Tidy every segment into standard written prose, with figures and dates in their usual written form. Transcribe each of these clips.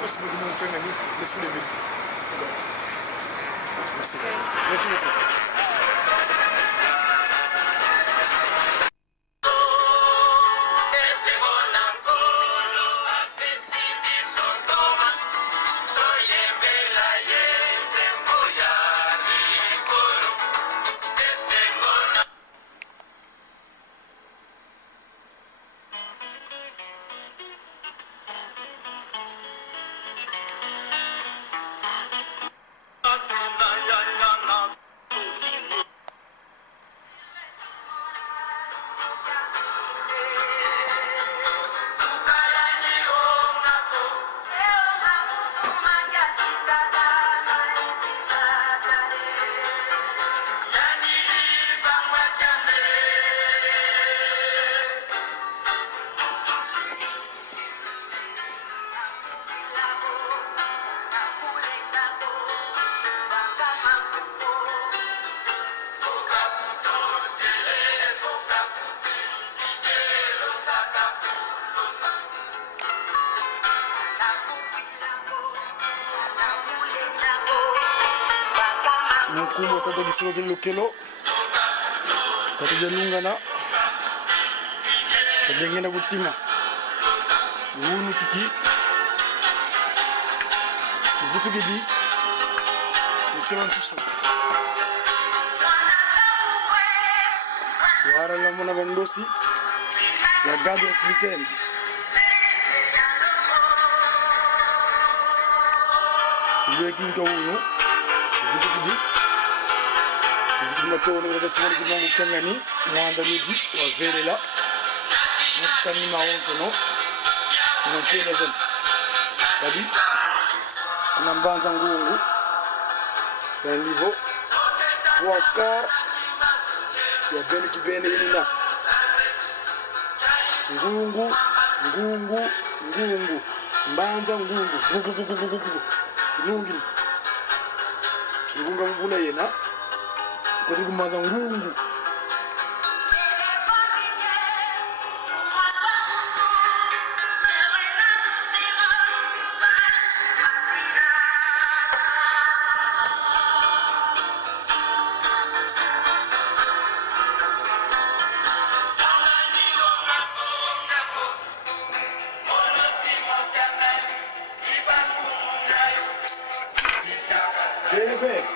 Merci beaucoup, mon frère, l'esprit de vérité. Merci. Merci beaucoup. Mkuu tata gisilo lokelo tata jalungana tadengena butima wunu kiki butu gidi musewan susu wara la mona gandosi la gado africaine lekin to wunu butu gidi Matono ndio simani kimangu kangani mwanda miji wa velela mtani maonso no nokenda zan kadi nambanza ngungu ya niveau wakar ya bene kibene ina ngungu ngungu ngungu mbanza ngungu ngungu ngunga mbuna yena Kodi kumaza ngungu Bene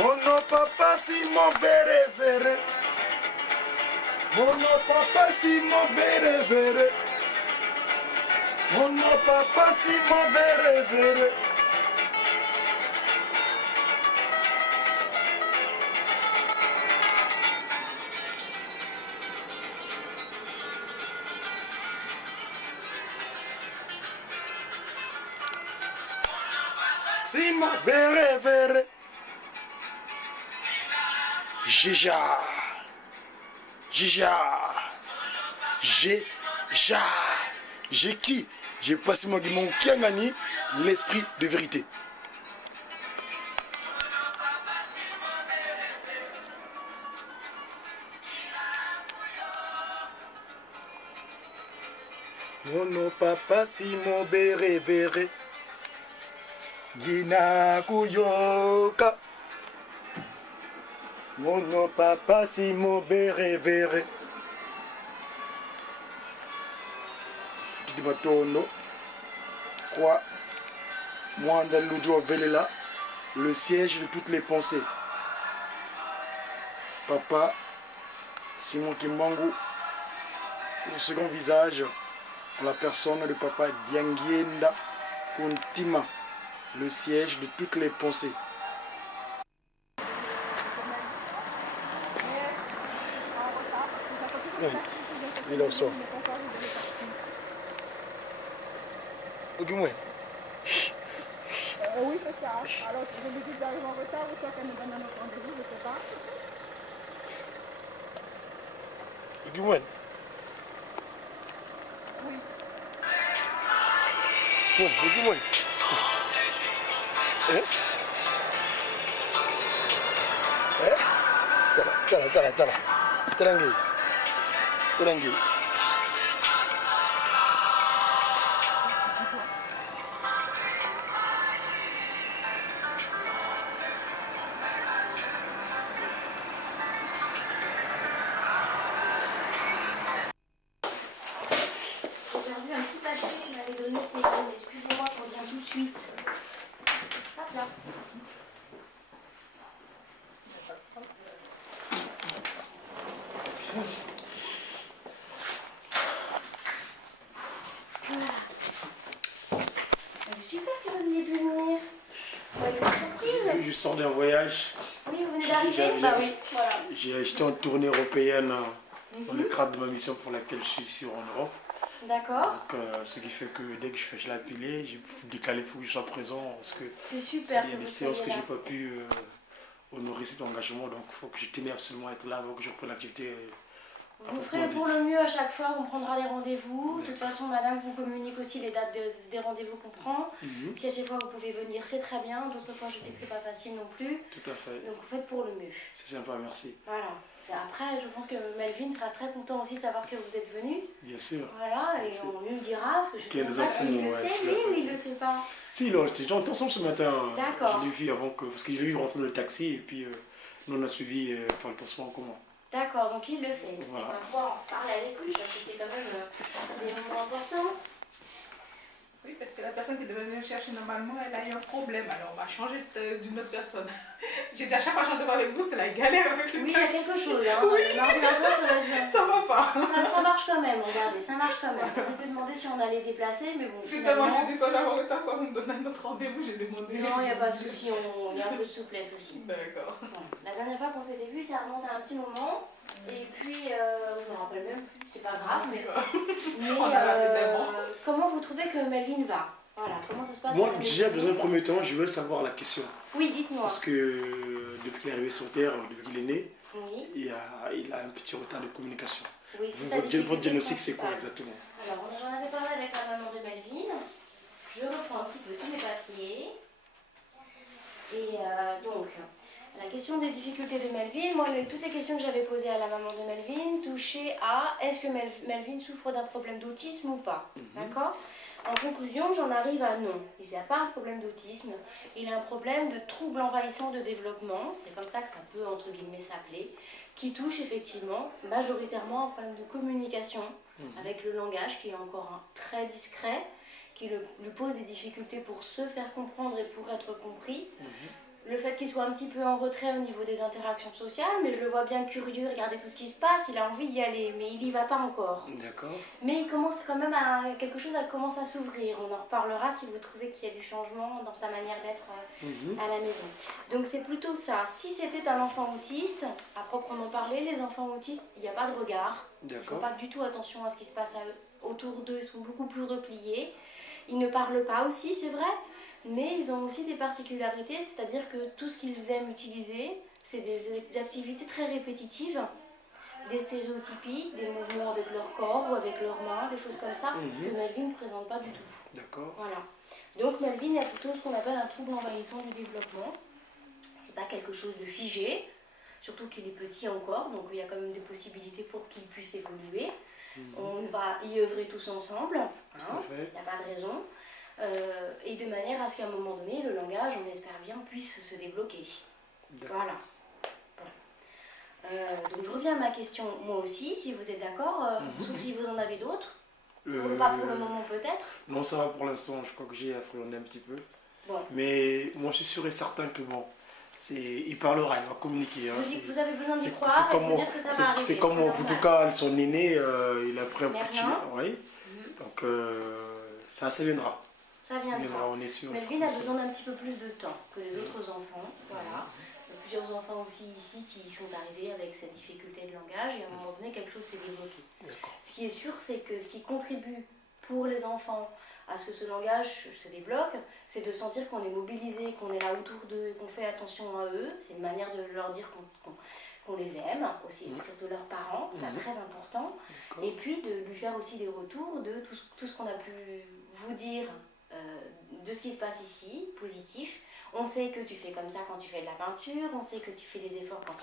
Mono papa si mon bere vere. Mono papa si mon bere vere. Mono papa si mon bere vere. Si mon bere vere. Jija. Jija. Jija. J'ai qui? J'ai passé mon qui a gagné l'esprit de vérité. Mono papa si mon bere vere. Gina kuyoka. Mono papa si mon bere vere. Matono. Quoi? Moi, Lujo Velela, le siège de toutes les pensées. Papa, Simon Kimbangu, le second visage, la personne de papa Diangienda Kuntima, le siège de toutes les pensées. Il en sort. Ok, moi. Oui, c'est ça. Alors, je me dis que j'arrive en retard ou soit qu'elle me donne un autre rendez-vous, je ne sais pas. Ok, moi. Oui. Ouais, ok, moi. Eh? Eh? Tala. Tranquille. J'ai perdu un petit papier qu'il m'avait donné Céline. Excusez-moi, je reviens tout de suite. Hop là. C'est super que vous ayez pu venir. Vous avez une surprise. Je sors d'un voyage. Oui, vous venez d'arriver. Bah oui, voilà. J'ai acheté en tournée européenne dans le cadre de ma mission pour laquelle je suis ici en Europe. D'accord. Donc, ce qui fait que dès que je fais la pilée, j'ai décalé, il faut que je sois présent parce que C'est super. il y a des séances que j'ai pas pu honorer cet engagement, donc il faut que je tenais absolument à être là avant que je reprenne l'activité. Vous ferez pour le mieux à chaque fois, on prendra les rendez-vous. De toute façon, madame vous communique aussi les dates des rendez-vous qu'on prend. Si à chaque fois vous pouvez venir, c'est très bien. D'autres fois, je sais que c'est pas facile non plus. Tout à fait. Donc vous faites pour le mieux. C'est sympa, merci. Voilà. Après, je pense que Melvin sera très content aussi de savoir que vous êtes venu. Bien sûr. Voilà, et Merci. on lui le dira, parce que je ne sais Qu'il y a pas des enfants, s'il le ouais, sait, tout à lui, fait. ou il le sait pas. Si, là, j'étais ensemble ce matin. D'accord. Je l'ai vu avant que. Parce que je l'ai vu rentrer dans le taxi et puis nous on a suivi par le transport en commun. D'accord, donc il le sait. Voilà. On va pouvoir en parler avec lui, parce que c'est quand même des moments importants. Oui, parce que la personne qui devait venir me chercher normalement, elle a eu un problème. Alors, on va changer d'une autre personne. J'ai dit à chaque fois que j'en devant avec vous, c'est la galère avec le Oui, il y a taxi. quelque chose, hein. Oui. L'ordinateur, Ça va pas. ça marche quand même, regardez, ça marche quand même. On s'était demandé si on allait déplacer, mais bon, Justement, finalement... j'ai dit ça, j'avais en retard, soit vous me donnez un autre rendez-vous, j'ai demandé. Non, il n'y a pas de souci, il y a un peu de souplesse aussi. D'accord. Bon, la dernière fois qu'on s'était vu, ça remonte à un petit moment. Et puis, je me rappelle même plus, c'est pas grave, mais On a rappelé tellement. comment vous trouvez que Melvin va? Voilà, comment ça se passe? Moi, avec déjà, Melvin? dans un premier temps, je veux savoir la question. Oui, dites-moi. Parce que depuis qu'il est arrivé sur Terre, depuis qu'il est né, Oui, il a un petit retard de communication. oui, c'est ça. Votre diagnostic, c'est quoi exactement? Alors, j'en avais parlé avec la maman de Melvin. Je reprends un petit peu tous mes papiers. Et donc, la question des difficultés de Melvin, moi, toutes les questions que j'avais posées à la maman de Melvin touchaient à est-ce que Melvin souffre d'un problème d'autisme ou pas? D'accord? En conclusion, j'en arrive à non. Il n'y a pas un problème d'autisme, il a un problème de trouble envahissant de développement, c'est comme ça que ça peut, entre guillemets, s'appeler, qui touche effectivement majoritairement un problème de communication avec le langage qui est encore très discret, qui lui pose des difficultés pour se faire comprendre et pour être compris. le fait qu'il soit un petit peu en retrait au niveau des interactions sociales, mais je le vois bien curieux, regarder tout ce qui se passe, il a envie d'y aller, mais il n'y va pas encore. D'accord. Mais il commence quand même à, quelque chose commence à s'ouvrir. On en reparlera si vous trouvez qu'il y a du changement dans sa manière d'être à la maison. Donc c'est plutôt ça. Si c'était un enfant autiste, à proprement parler, les enfants autistes, il n'y a pas de regard. Ils ne font pas du tout attention à ce qui se passe autour d'eux, ils sont beaucoup plus repliés. Ils ne parlent pas aussi, c'est vrai, mais ils ont aussi des particularités, c'est-à-dire que tout ce qu'ils aiment utiliser, c'est des activités très répétitives, des stéréotypies, des mouvements avec leur corps ou avec leurs mains, des choses comme ça, que Melvin ne présente pas du tout. D'accord. Voilà. Donc Melvin a plutôt ce qu'on appelle un trouble envahissant du développement. C'est pas quelque chose de figé, surtout qu'il est petit encore, donc il y a quand même des possibilités pour qu'il puisse évoluer. On va y œuvrer tous ensemble, hein, il n'y a pas de raison. Et de manière à ce qu'à un moment donné, le langage, on espère bien, puisse se débloquer. Voilà. Donc je reviens à ma question, moi aussi, si vous êtes d'accord, sauf si vous en avez d'autres. Pas pour le moment peut-être. Non, ça va pour l'instant, je crois que j'ai appréhendé un petit peu. Bon. Mais moi je suis sûr et certain que bon, il parlera, il va communiquer. Hein, vous avez besoin d'y croire et de vous dire que ça va arriver. C'est comme en tout cas son aîné, il a pris un petit. Oui. Donc ça viendra. Ça viendra. On est sûr. Melvin a besoin d'un petit peu plus de temps que les autres enfants. Voilà. Il y a plusieurs enfants aussi ici qui sont arrivés avec cette difficulté de langage et à un moment donné quelque chose s'est débloqué. Ce qui est sûr, c'est que ce qui contribue pour les enfants à ce que ce langage se débloque, c'est de sentir qu'on est mobilisé, qu'on est là autour d'eux, qu'on fait attention à eux. C'est une manière de leur dire qu'on les aime, aussi, surtout leurs parents, c'est très important. Et puis de lui faire aussi des retours de tout ce qu'on a pu vous dire de ce qui se passe ici, positif. On sait que tu fais comme ça quand tu fais de la peinture, on sait que tu fais des efforts quand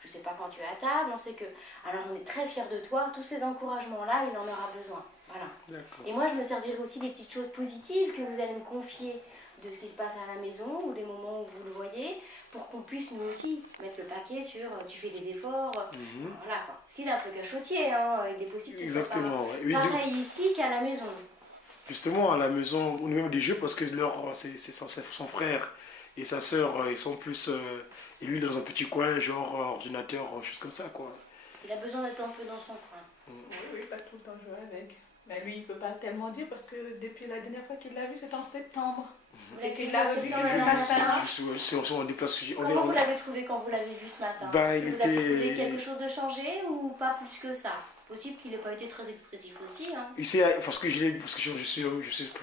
je sais pas, quand tu es à table, on sait que... Alors on est très fiers de toi, tous ces encouragements-là, il en aura besoin. Voilà. Et moi je me servirai aussi des petites choses positives que vous allez me confier de ce qui se passe à la maison ou des moments où vous le voyez, pour qu'on puisse nous aussi mettre le paquet sur tu fais des efforts, voilà quoi. Ce qui est un peu cachotier, hein, il est possible que exactement, c'est pareil ici qu'à la maison. Justement, à la maison, au niveau des jeux, parce que c'est son frère et sa sœur, ils sont plus... et lui, dans un petit coin, genre ordinateur, choses comme ça, quoi. Il a besoin d'être un peu dans son coin. Oui, pas tout le temps jouer avec. Mais lui, il ne peut pas tellement dire parce que depuis la dernière fois qu'il l'a vu, c'était en septembre. Et qu'il l'a revu ce matin. Comment vous l'avez trouvé quand vous l'avez vu ce matin? Vous avez trouvé quelque chose de changé ou pas plus que ça? C'est possible qu'il n'ait pas été très expressif aussi. Hein. Il sait, parce que je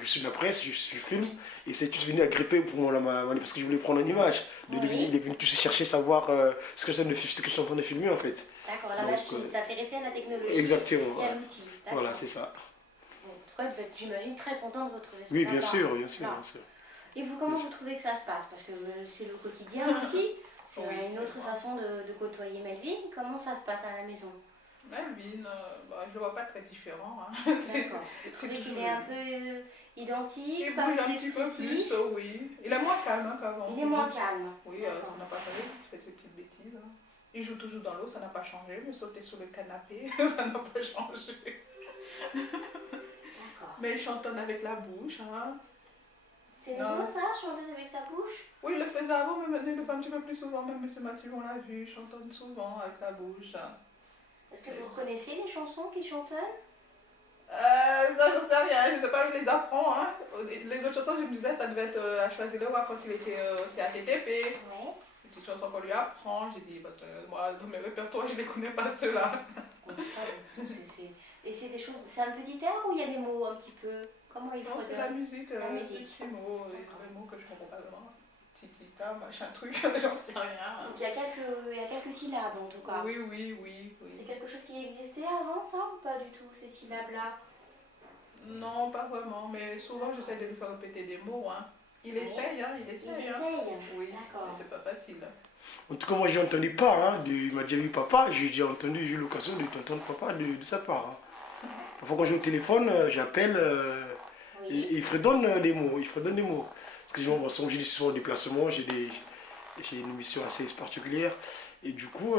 suis de la presse, je suis film, et c'est tout venu agripper pour moi, parce que je voulais prendre une image. Il est venu tout chercher savoir ce que je suis en train de filmer en fait. D'accord, la machine, s'intéresser à la technologie. Exactement. Et à l'outil. Voilà, c'est ça. En tout cas, j'imagine très content de retrouver ce Oui, bien sûr, bien sûr. Et vous, comment vous trouvez que ça se passe? Parce que c'est le quotidien aussi, c'est une autre façon de côtoyer Melvin. Comment ça se passe à la maison? Melvin, je ne le vois pas très différent. Hein. D'accord. Vous trouvez qu'il est un peu identique? Il bouge un petit peu plus, oui. Il est moins calme qu'avant. Il est moins calme. Oui, ça n'a pas changé, il fait ce type de bêtises. Hein. Il joue toujours dans l'eau, ça n'a pas changé. Mais sauter sur le canapé, ça n'a pas changé. Mais il chantonne avec la bouche. Hein. C'est nouveau ça, chanter avec sa bouche? Oui, il le faisait avant, mais maintenant il le fait un petit peu plus souvent. Même ce Mathieu, on l'a vu, il chantonne souvent avec la bouche. Hein. Est-ce que vous reconnaissez les chansons qu'il chantonne? Ça, je ne sais rien, je ne sais pas où il les apprend. Hein. Les autres chansons, je me disais, ça devait être à choisir le roi quand il était au CATTP. Ouais. Les petites chansons qu'on lui apprend, j'ai dit, parce que moi, dans mes répertoires, je ne les connais pas ceux-là. Et c'est des choses, c'est un petit air ou il y a des mots un petit peu? Comment il faut? Non, c'est la musique, la musique. Des mots, des mots que je ne comprends pas vraiment. Titita, machin truc, j'en sais rien. Donc il y a quelques syllabes en tout cas. Oui. C'est quelque chose qui existait avant ça ou pas du tout, ces syllabes-là? Non, pas vraiment, mais souvent j'essaie de lui faire répéter des mots. Hein. Il essaye, hein, il essaye. Oui, d'accord. C'est pas facile. En tout cas, moi j'ai entendu pas, hein, il m'a déjà vu papa, j'ai eu l'occasion de t'entendre papa de sa part. Hein. Parfois quand j'ai au téléphone, j'appelle et il fredonne les mots, Parce que j'ai des souvent en déplacement, j'ai une mission assez particulière. Et du coup,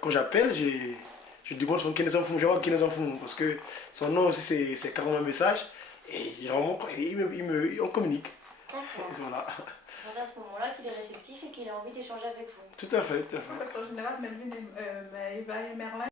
quand j'appelle, je demande son quel enfants, parce que son nom aussi c'est carrément un message. Et on communique. D'accord. Voilà. C'est à ce moment-là qu'il est réceptif et qu'il a envie d'échanger avec vous. Tout à fait, tout à fait. Parce qu'en général, Melvin et Merlin